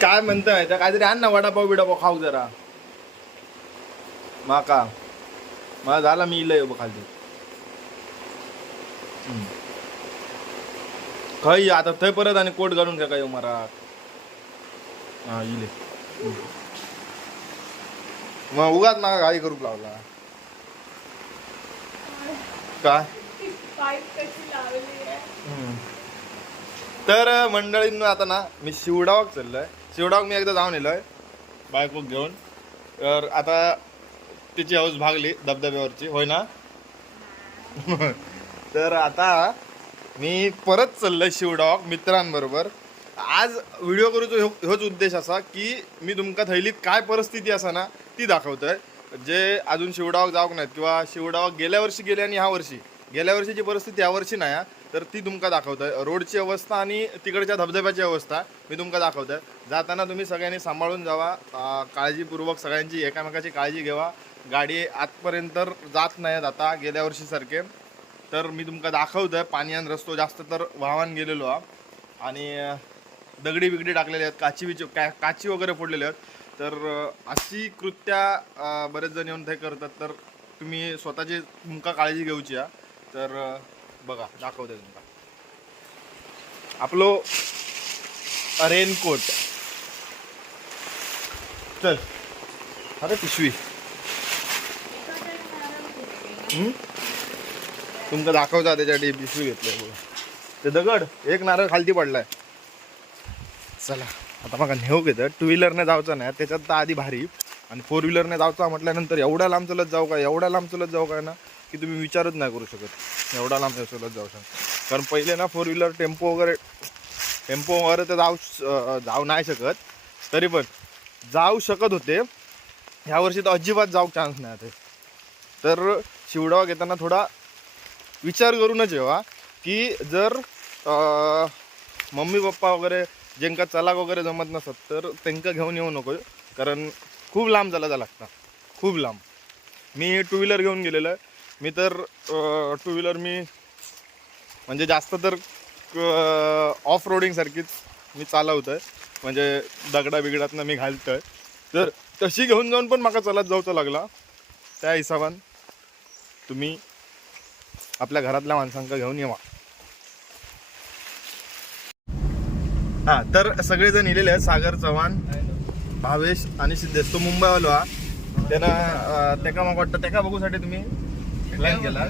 काय म्हणतं माहिती काहीतरी आण ना वडापाव बिडापाव खाऊ जरा. माका. मला झाला मी इलय बघ खाली हम्म. खय आता थंय परत आणि कोट घालून घ्या काय मरा हा इले. मग उगाच मागा गाडी करूक लावला. काय पाईप कशी लावली आहे हम्म. तर मंडळींनो आता ना मी शिवडावाक आहे शिवडावाक मी एकदा जाऊन येलो आहे बायको घेऊन. तर आता तिची हौस भागली धबधब्यावरची. होय ना? तर आता मी परत चाललोय शिवडावाक मित्रांबरोबर. आज व्हिडिओ करूचो ह्योच उद्देश असा की मी तुमका थैलीत काय परिस्थिती असा ना ती दाखवतोय. जे अजून शिवडावाक जाऊक नाहीत किंवा शिवडावाक गेल्या वर्षी गेले आणि ह्या वर्षी. गेल्या वर्षीची परिस्थिती ह्या वर्षी नाही हा. तर ती तुमका दाखवतोय. रोडची अवस्था आणि तिकडच्या धबधब्याची अवस्था मी तुमका दाखवतोय. जाताना तुम्ही सगळ्यांनी सांभाळून जावा. काळजीपूर्वक सगळ्यांची एकामेकाची काळजी घेवा. गाडी आजपर्यंत जात नाही आता गेल्या वर्षीसारखे. तर मी तुमका दाखवतोय. पाणी आणि रस्तो जास्त तर वाहवान गेलेलो हा आणि दगडी बिगडी टाकलेले आहेत काची बिची का काची वगैरे फोडलेले आहेत. तर अशी कृत्या बरेच जण येऊन ते करतात. तर तुम्ही स्वतःची तुमका काळजी घेऊची हा तर बघा दाखवते तुमका आपलो रेनकोट. चल. अरे पिशवी. तुमचं तुमका दाखवता त्याच्यासाठी पिशवी घेतलंय बघा ते दगड एक नारळ खालती पडलाय. चला आता मग नेऊ घेतं टू व्हीलरने जायचं नाही त्याच्यात तर आधी भारी. आणि फोर व्हीलरने जायचं म्हटल्यानंतर एवढ्या लांब चलत जाऊ का एवढ्या लांब चलत जाऊ काय ना? की तुम्ही विचारच नाही करू शकत. एवढा लांब सोबत जाऊ शकत. कारण पहिले ना फोर व्हीलर टेम्पो वगैरे टेम्पो वगैरे तर जाऊ जाऊ नाही शकत. तरी पण जाऊ शकत होते. ह्या वर्षी तर अजिबात जाऊ चान्स नाही आता. तर शिवडावा घेताना थोडा विचार करूनच येवा की जर मम्मी पप्पा वगैरे ज्यांका चलाक वगैरे जमत नसत तर त्यांका घेऊन येऊ नको कारण खूप लांब चालायला लागतं. खूप लांब. मी टू व्हीलर घेऊन गेलेलं आहे. मी तर टू व्हीलर मी म्हणजे जास्त तर ऑफ रोडिंगसारखीच मी चालवतोय. म्हणजे दगडा बिगडातनं मी घालतो आहे तर तशी घेऊन जाऊन पण मला चलत जाऊचं लागला. त्या हिशोबान तुम्ही आपल्या घरातल्या माणसांका घेऊन येवा. हा तर सगळेजण इलेले आहेत. सागर चव्हाण भावेश आणि सिद्धेश. तो मुंबईवालो हा. त्यांना त्याका तेका मग वाटतं तेका बघूसाठी तुम्ही प्लॅन केला.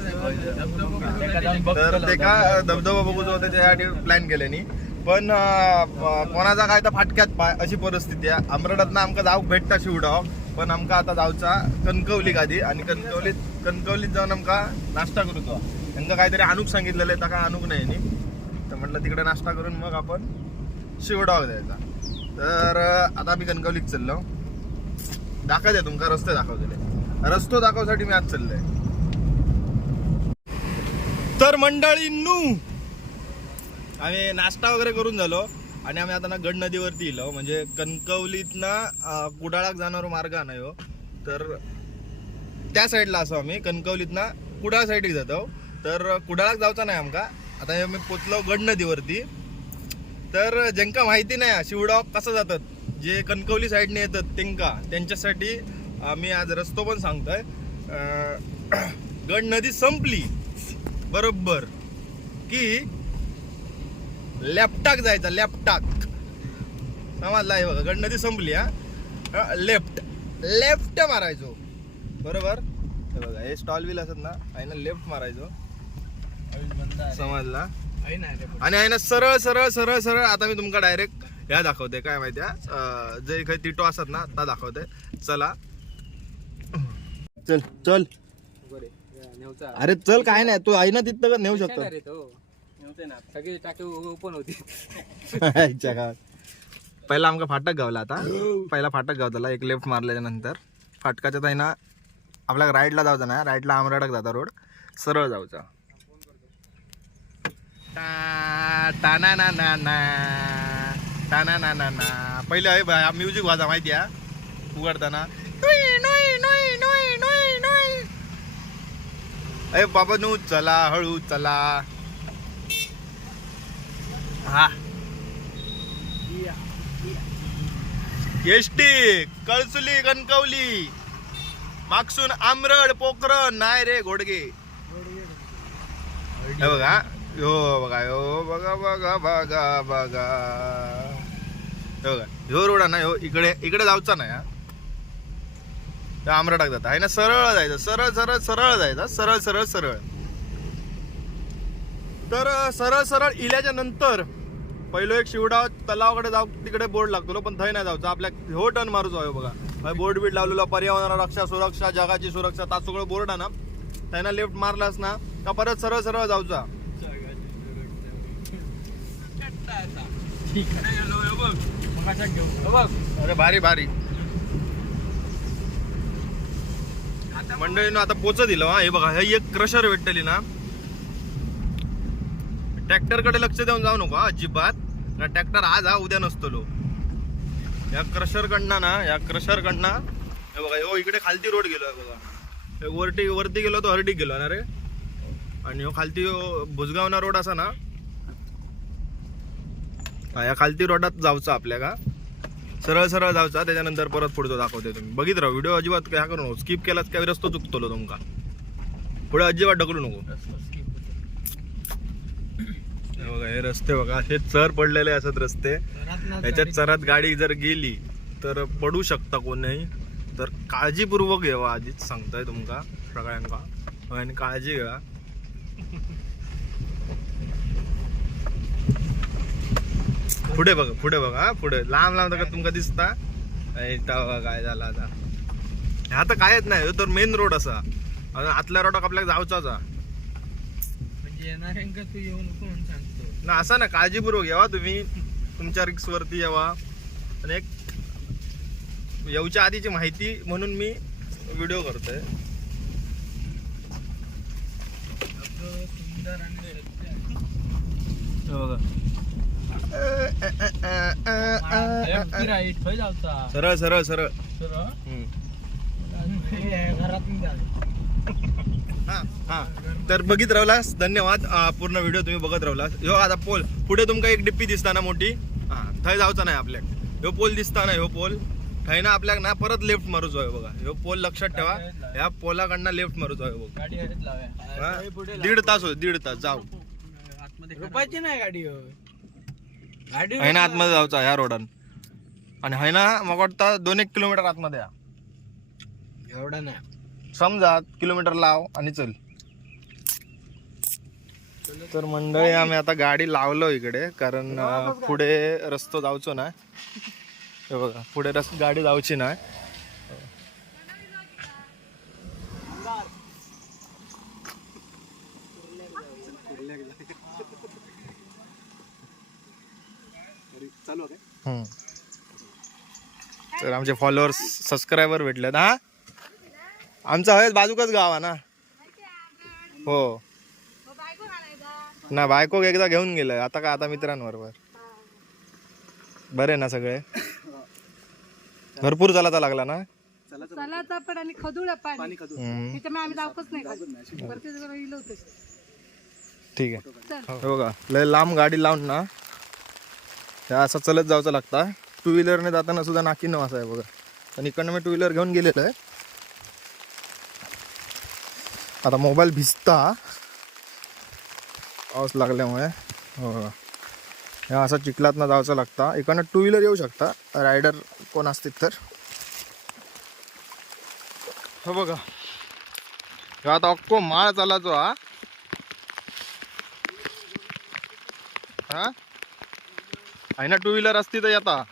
तर तेका धबधबा बघूच होते त्यासाठी प्लॅन केल्यानी. पण कोणाचा काय तर फाटक्यात पाय अशी परिस्थिती आहे. आमरडातनं आमका जाऊक भेटता शिवडाव पण आमका आता जाऊचा कणकवली गादी आणि कणकवलीत कणकवलीत जाऊन आमका नाश्ता करूचो त्यांना काहीतरी आणूक सांगितलेलं आहे तर काय आणूक नाही. तर म्हटलं तिकडे नाश्ता करून मग आपण शिवडाव द्यायचा तर आता आम्ही कणकवलीत चाललो. दाखवते तुमका रस्ते दाखवलेले रस्तो दाखवसाठी मी आज चाललोय. तर मंडळींनू आम्ही नाश्ता वगैरे करून झालो आणि आम्ही आता ना गड नदीवरती येलो. म्हणजे कणकवलीतनं कुडाळाक जाणारा मार्ग आहे ना तर त्या साईडला असो आम्ही. कणकवलीतनं कुडाळ साईडीक जातो. तर कुडाळाक जावचा नाही आमका. आता हे मी पोचलो गड नदीवरती. तर ज्यांका माहिती नाही शिवडाव कसं जातात जे कणकवली साईडने येतात त्यांका त्यांच्यासाठी आम्ही आज रस्तो पण सांगतोय. गड नदी संपली. बरोबर. की लेफ्टाक जायचा लेफ्टाक. समजला आहे बघा गडनदी संपली हा. लेफ्ट. लेफ्ट मारायचो. बरोबर? हे बघा हे स्टॉल बिल असत ना आहे ना लेफ्ट मारायचो. समजला? आणि आहे ना सरळ सरळ सरळ सरळ आता मी तुमका डायरेक्ट ह्या दाखवते काय माहिती आहे जे काही तिटो असतात ना त्या दाखवते. चला. चल चल. अरे चल काय नाही तू आहे ना तिथं नेऊ शकतो? सगळे टाके ओपन होती. आईच्या गावात. पहिला आमका फाटक गावला आता. पहिला फाटक गावताला एक लेफ्ट मारल्याच्या नंतर. फाटकाच्या आहे ना आपल्या राईटला जायचं ना राईटला आमराडक जाता रोड. सरळ जाऊचा टाना ना ना ना टाना ना ना ना पहिले म्युझिक वाजा माहिती आहे उघडताना. अरे बाबा नू चला हळू चला. हा. एष्टी कळसुली कणकवली मागसून आमरड पोखरण नाही रे घोडगे. हे बघा यो बघा यो बघा बघा बघा बघा. बघा ह्यो रोड ना यो इकडे इकडे जाऊचा ना हा ह्यो आमरडाक जाता आहे ना सरळ जायचं सरळ सरळ सरळ जायचं सरळ सरळ सरळ. तर सरळ सरळ इल्याच्या नंतर पहिलो एक शिवडाव तलावाकडे जाऊ तिकडे बोर्ड लागतो पण थंय नाही जाऊचं. आपल्या हो टर्न मारूचो आहे बघा. बोर्ड बीड लावलेला पर्यावरण रक्षा सुरक्षा जगाची सुरक्षा ता सगळं बोर्ड आहे ना. त्यानं लेफ्ट मारलास ना का परत सरळ सरळ जाऊचा? अरे भारी भारी. मंडळीनं आता पोच दिलं हा हे बघा हे एक क्रशर भेटली ना. ट्रॅक्टरकडे लक्ष देऊन जाऊ नको अजिबात. ना ट्रॅक्टर आज हा उद्या नसतो या क्रशर कडनं ना या क्रशर कडनं हे बघा हो इकडे खालती रोड गेलो बघा. हे वरती वरती गेलो तो हरडीक गेलो ना रे. आणि हो खालती हो, भुजगावना रोड असा ना. या खालती रोडात जाऊचा आपल्या का सरळ सरळ जाऊचा त्याच्यानंतर परत पुढचं दाखवते तुम्ही. बघित राहा व्हिडिओ अजिबात काय करू नको. स्किप केलाच काय रस्तो चुकतलो तुमका. पुढे अजिबात ढकलू नको. बघा हे रस्ते बघा हे चर पडलेले असत रस्ते. याच्यात चरात गाडी जर गेली तर पडू शकता कोणीही. तर काळजीपूर्वक घ्यावा आधीच सांगताय तुमका सगळ्यांका. आणि काळजी घ्या. पुढे बघा पुढे बघा हा, पुढे. लांब लांब का तुमका दिसता. बघा काय झालं आता. आता कायच नाही ह्यो तर मेन रोड असा. आतल्या रोडाक आपल्याला जाऊचाच हा. म्हणजे येणाऱ्यांका तू येऊ नको म्हणून सांगतो. ना असा ना काळजीपूर्वक यावा तुम्ही. तुमच्या रिक्स वरती यावा. आणि एक येऊच्या आधीची माहिती म्हणून मी व्हिडिओ करतोय. आपलं सरळ सरळ सरळ. हा हा. तर बघित रावलास धन्यवाद. पूर्ण व्हिडिओ तुम्ही बघत रावलास ह्यो आता पोल. पुढे तुमका एक डिप्पी दिसता ना मोठी? हा थंय जावचा नाही आपल्याक. ह्यो पोल दिसता ना ह्यो पोल? थंय ना आपल्याक ना परत लेफ्ट मारूचो आहे बघा. ह्यो पोल लक्षात ठेवा. ह्या पोलाकडनं लेफ्ट मारूचो आहे बघा. हा? दीड तास हो दीड तास. जाऊ. रुपयाची नाही गाडी हो. गाडी आहे ना आतमध्ये जाऊचा ह्या रोडान. आणि आहे ना मग वाटतं दोन एक किलोमीटर आतमध्ये आहे. एवढा नाही. समजा किलोमीटर लाव आणि चल. तर मंडळी आम्ही आता गाडी लावलो इकडे कारण पुढे रस्तो जाऊचो ना हे बघा पुढे रस गाडी जाऊची नाही. हम्म. तर आमचे फॉलोअर्स सबस्क्रायबर भेटलेत हा? आमचा हयच बाजूकच गाव आहे ना? हो. ना बायकोक एकदा घेऊन गेलंय. आता का आता मित्रांबरोबर? बरे ना सगळे? भरपूर चालायचा लागला ना? चलाचा पण आणि खदुळ पाणी. हम्म, त्याच्यामुळे आम्ही जाऊकच नाही खाली वरती जरा इलो होतं. ठीक आहे. हे बघा लय लांब गाडी लावून ना ह्या असं चलत जायचं लागता टू व्हीलरने जाताना सुद्धा नाकी न असं आहे बघा. पण इकडनं मी टू व्हीलर घेऊन गेलेलो आहे. आता मोबाईल भिजता पाऊस लागल्यामुळे. हो, हो. ह्या असं चिखलातनं जायचं लागता इकडनं टू व्हीलर येऊ शकता. रायडर कोण असतील तर. हो बघा. ह्यो आता अक्को माळ चालायचो हा. हा? आहे ना टू व्हीलर असती तर येता.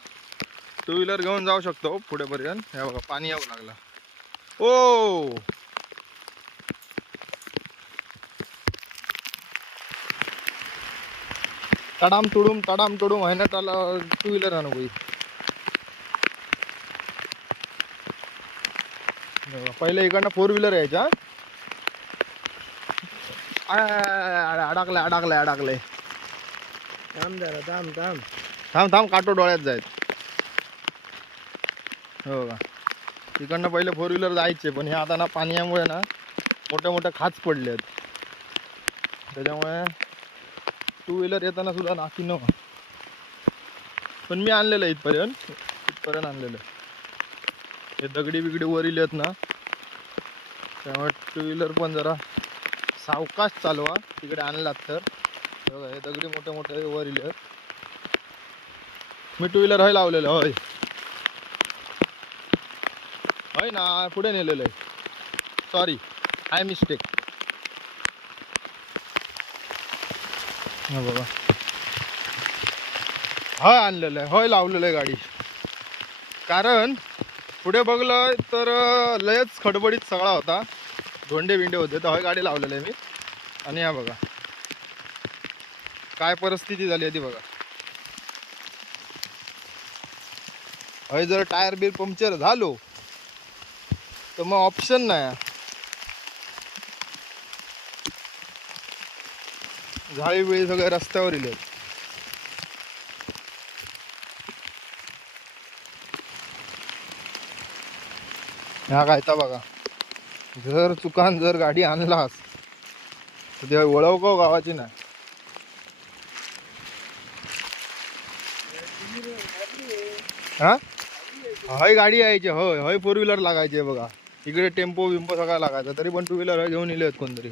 टू व्हीलर घेऊन जाऊ शकतो पुढे पर्यंत हे बघा पाणी यावं लागला. ओ! तडाम तुडूम तडाम तुडूम आहे ना त्याला टू व्हीलर आणू बाई. पहिले इकडनं फोर व्हीलर यायच्या. आय, आय, आय, थांब जरा थांब थांब. थांब थांब काटो डोळ्यात जायत हो का? तिकडनं पहिले फोर व्हीलर जायचे पण हे आता ना पाण्यामुळे ना मोठे मोठे खाच पडले आहेत. त्याच्यामुळे टू व्हीलर येताना सुद्धा नाकी न पण मी आणलेलं आहे इथपर्यंत. इथपर्यंत आणलेलं आहे. हे दगडी बिगडी वरील आहेत ना त्यामुळे टू व्हीलर पण जरा सावकाश चालवा. तिकडे आणलात तर. हे हे दगडी मोठे मोठे वरील आहेत. मी टू व्हीलर होय लावलेलं होय. होय ना पुढे नेलेलं आहे. सॉरी आय मिस्टेक हा बाबा. होय आणलेलं आहे. होय लावलेलं आहे गाडी. कारण पुढे बघलं तर लयच खडबडीत सगळा होता. धोंडे बिंडे होते तर होय गाडी लावलेलं आहे मी. आणि हा बघा. काय परिस्थिती झाली आहे ती बघा. हय जर टायर बिल पंक्चर झालो. तर मग ऑप्शन नाही. झाळी बिळी सगळे रस्त्यावर इले. ह्या काय बघा. जर चुकान जर गाडी आणलास तर ते वळव का गावाची नाही हा? हय गाडी यायची होय हय फोर व्हीलर लागायची बघा. इकडे टेम्पो बिम्पो सगळा लागायचा तरी पण टू व्हीलर घेऊन इले आहेत कोणतरी.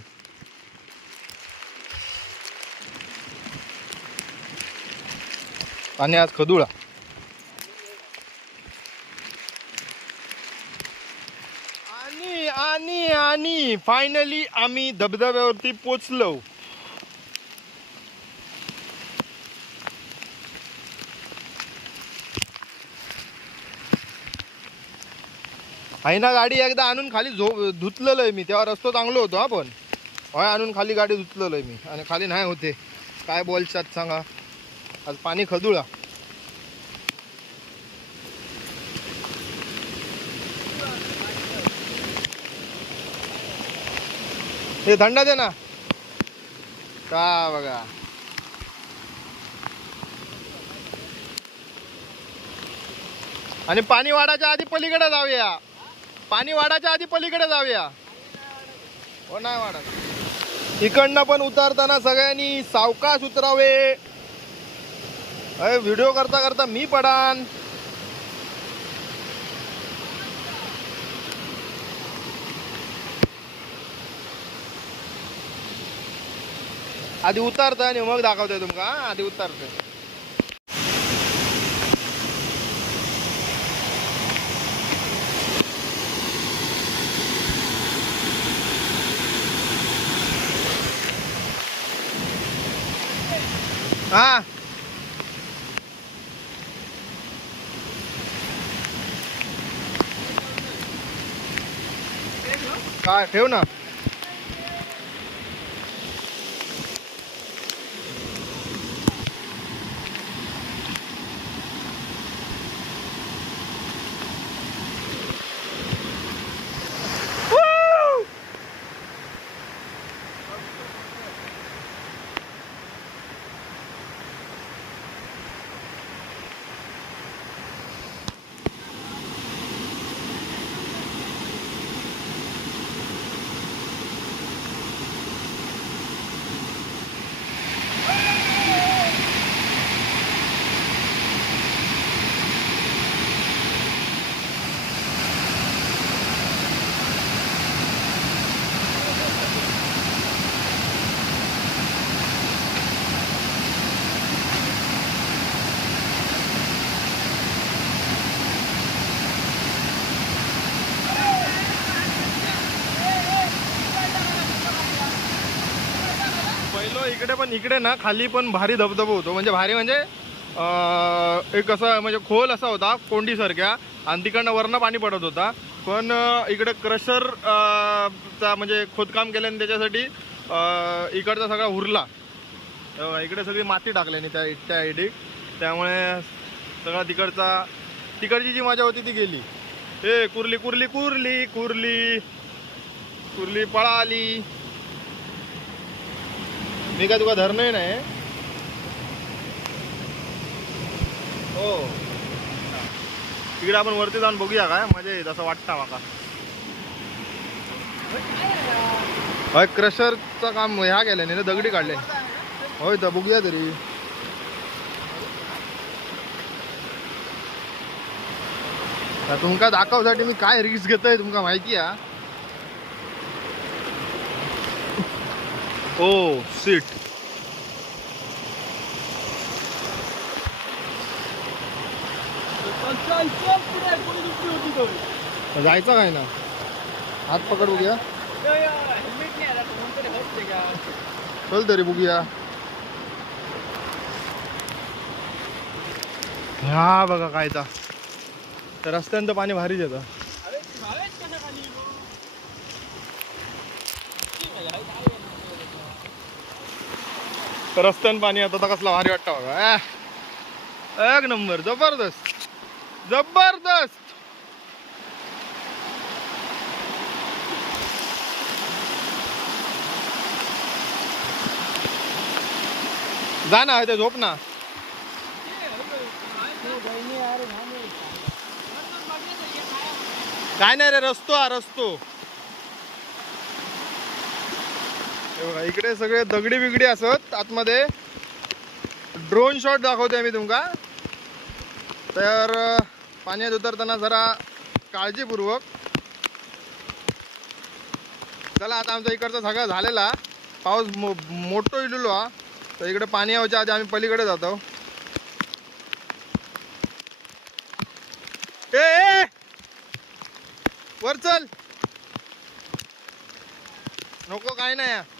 आणि आज खदुळा. आणि आणि आणि फायनली आम्ही धबधब्यावरती पोचलो. आहे ना गाडी एकदा आणून खाली झो धुतलेलं आहे मी. तेव्हा रस्तो चांगलो होतो हा पण. होय आणून खाली गाडी धुतलेलं आहे मी. आणि खाली नाही होते. काय बोलशात सांगा. आज पाणी खदुळा हे थंड दे ना. का बघा. आणि पाणी वाढायच्या आधी पलीकडे जाऊया. पाणी वाढाच्या आधी पलीकडे जाऊया. हो नाही वाढत. इकडनं पण उतरताना सगळ्यांनी सावकाश उतरावे. अरे व्हिडिओ करता करता मी पडान. आधी उतरतं आणि मग दाखवतोय तुमका. आधी उतरतोय. हा. काय ठेव ना Woo! पहिलं इकडे पण इकडे ना खाली पण भारी धबधबा होतो. म्हणजे भारी म्हणजे एक असं म्हणजे खोल असा होता कोंडीसारख्या. आणि तिकडनं वरनं पाणी पडत होता. पण इकडे क्रशर चा म्हणजे खोदकाम केल्याने त्याच्यासाठी इकडचा सगळा उरला. इकडे सगळी माती टाकल्याने त्या त्या आयडी. त्यामुळे सगळा तिकडचा तिकडची जी मजा होती ती गेली. ए कुर्ली कुर्ली कुर्ली कुर्ली. कुर्ली पळाली. मी काय तुका धरणं नाही. हो. तिकडे आपण वरती जाऊन बघूया काय मजा येत असं वाटतं माका होय क्रशरचं काम ह्या केल्याने ना दगडी काढले. होय तर बघूया तरी. तुमका दाखवसाठी मी काय रिक्स घेतोय तुमका माहिती आहे ओ सीट. जायचं काय ना? हात पकड बघूया. चल तरी बघूया. हा बघा काय तर रस्त्यानं पाणी भारीच येतं रस्त्यान पाणी आता तर कसला भारी वाटतं बघा एक नंबर जबरदस्त जबरदस्त. जा ना ते झोप ना. काय नाही रे रस्तो हा रस्तो हे बघा, इकडे सगळे दगडी बिगडी असत आतमध्ये. ड्रोन शॉट दाखवते मी तुमका. तर पाण्यात उतरताना जरा काळजीपूर्वक. चला आता आमचा इकडचा सगळा झालेला पाऊस मो मोठो इडलो हा. तर इकडे पाणी यावच्या आधी आम्ही पलीकडे जातो. ए, ए वर चल. नको काय नाही.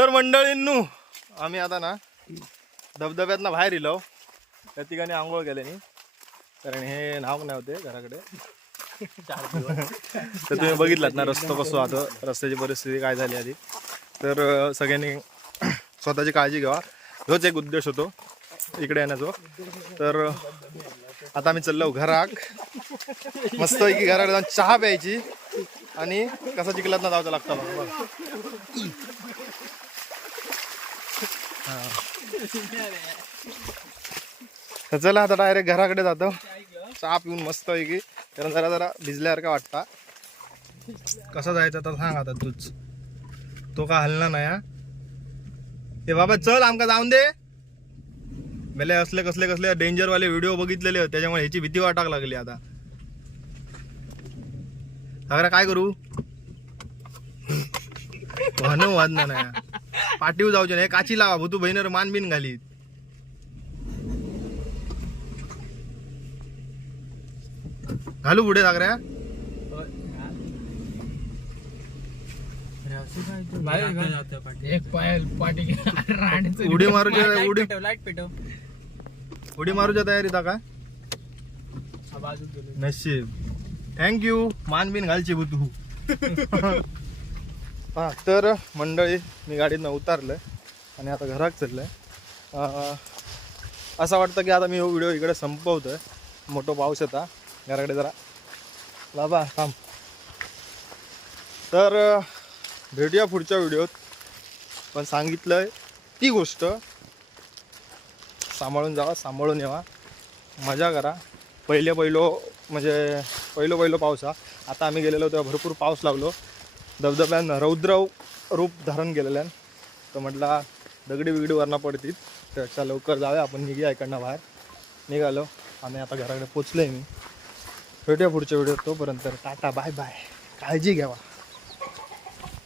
तर मंडळींनू आम्ही आता ना धबधब्यातनं बाहेर इलो. त्या ठिकाणी आंघोळ केल्याने कारण हे नाव नाही होते घराकडे. तर तुम्ही बघितलात ना रस्तो कसो आता रस्त्याची परिस्थिती काय झाली आधी. तर सगळ्यांनी स्वतःची काळजी घ्यावा. ह्योच एक उद्देश होतो इकडे येण्याचो. तर आता आम्ही चाललो घराक. मस्त की घराकडे जाऊन चहा प्यायची. आणि कसा चिखलात ना जावं लागतं बघा. तर चला आता डायरेक्ट घराकडे जातो. चहा पिऊन मस्त आहे की कारण जरा जरा भिजल्यासारखा वाटता. कसा जायचं तर सांग आता तूच. तो का हलला नाही हा? ए बाबा चल आमका जाऊन दे. मेले असले कसले कसले डेंजरवाले व्हिडिओ बघितलेले होते त्याच्यामुळे ह्याची भीती वाटाक लागली आता. अगरा काय करू? वाहन वाजणार नाही पाठीव जाऊचे नाही काची लावा भूतू बहिणीवर मान बिन घालीत. घालू पुढे सागऱ्या. एक पायल राणीचं उडी मारूच्या उडी लाइट पेटव. उडी मारूच्या तयारीत का? नशीब. थँक्यू मान बिन घालची भू तू हां तर मंडळी मी गाडीनं उतारलं आणि आता घरात चाललं आहे असं वाटतं की आता मी व्हिडिओ इकडे संपवतोय. मोठं पाऊस येता घराकडे जरा. बाबा थांब. तर भेटूया पुढच्या व्हिडिओत. पण सांगितलंय ती गोष्ट. सांभाळून जावा सांभाळून यावा. मजा करा. पहिले पहिलो म्हणजे पहिलो पहिलो पाऊस हा आता आम्ही गेलेलो तेव्हा भरपूर पाऊस लागलो. धबधब्यानं रौद्र रूप धारण गेलेल्यान तर म्हटला दगडी बिगडी वरना पडतील. त्याच्या लवकर जाऊया. आपण निघूया इकडनं बाहेर. निघालो. आम्ही आता घराकडे पोचलोय मी. भेटूया पुढच्या व्हिडिओ तोपर्यंत टाटा बाय बाय. काळजी घ्यावा.